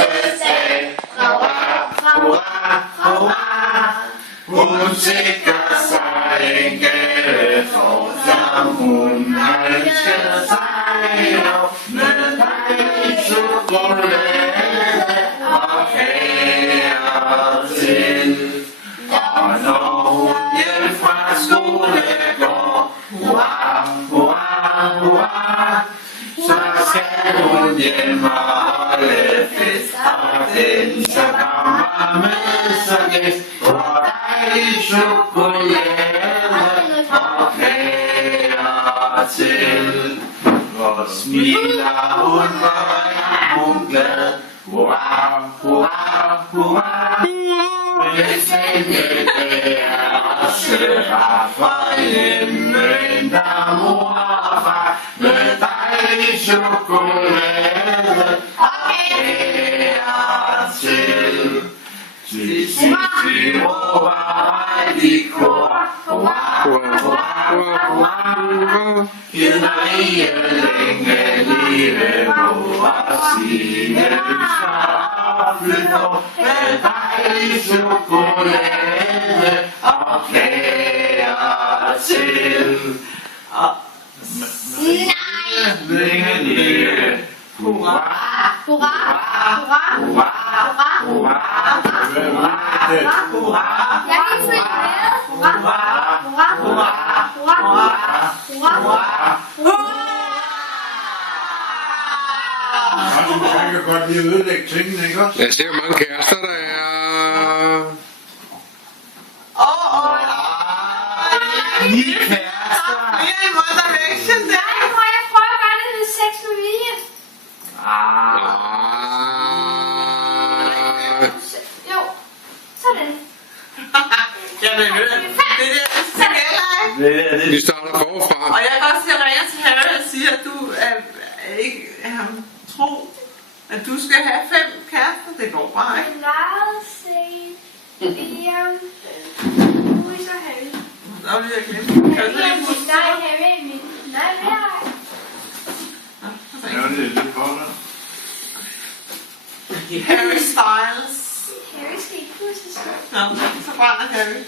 fødselsdag. Hurra, hurra, hurra. Hun sikrer sig en gave for, som hun har ønsket sig. Og med dejlig chokolade og kager til. Og når hun hjem fra skole går, hurra, hurra, hurra, så skal hun hjem og holde fest, og den så kommer med så gæst, og dejlig chokolade og kager til. Hvor smiler hun, hvor er hun glad, hurra, hurra, hurra. Men selve det er også rar fra himlen, der mor og far, med dejlig chokolade og kager til. Til sidst råber de kor, hurra, hurra, hurra. Gid Marie længe leve på og sine ønsker opfylde med dejlig chokolade og kager til. Og længe leve, hurra, hurra, hurra, hurra, hurra, hurra, hurra. Jeg kan ikke følge med. Hurra, hurra, hurra, hurra, hurra, hurra. Man kan godt lige ødelægge tingene, ikke også? Jeg ser, hvor mange kærester der er. Ni kærester. Jeg prøver bare det med sex med vilje. Jo, sådan. Vi starter forfra. Og jeg kan også sige, ringe til Harry og sige, at du er ikke ham tro, at du skal have 5 kærester. Det går bare ikke. Lars, Liam, Louis og Harry. Nå, vil jeg glemme. Kan du så lige huske? Nej, Harry er min. Nej, det er Ja, det er lidt koldt. Harry Styles. Harry skal ikke huske sig. Nå, så brænder Harry.